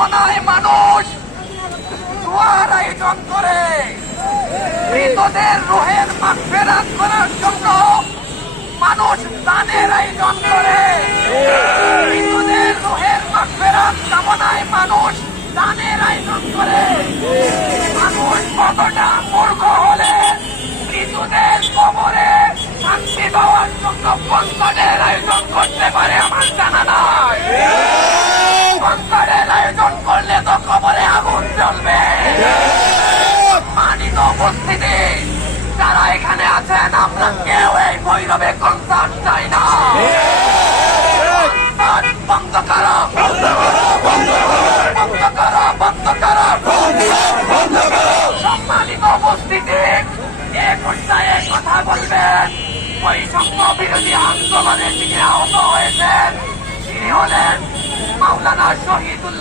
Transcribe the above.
কামনায় মানুষ দোয়ার আয়োজন করে, মৃতদের রুহের মাগফিরাত করার জন্য মানুষ দানের আয়োজন করে। মৃতদের রুহের মাগফিরাত কামনায় মানুষ দানের আয়োজন করে। মানুষ কতটা মূর্খ হলে মৃতদের কবরে শান্তি পাওয়ার জন্য কনসার্টের আয়োজন করতে পারে আমার জানা নাই। কনসার্টের আয়োজন করলে তো কবরে আগুন জ্বলবে। সম্মানিত উপস্থিতি, যারা এখানে আছেন, আমরা কেউ এই ভৈরবে কনসার্ট চাই না। বন্ধ করো, বন্ধ করো, বন্ধ করো, বন্ধ করো। সম্মানিত উপস্থিতি, এ পর্যায়ে কথা বলবেন বৈষম্য বিরোধী আন্দোলনে যিনি আহত হয়েছেন, তিনি হলেন মাওলানা শহীদুল্লাহ।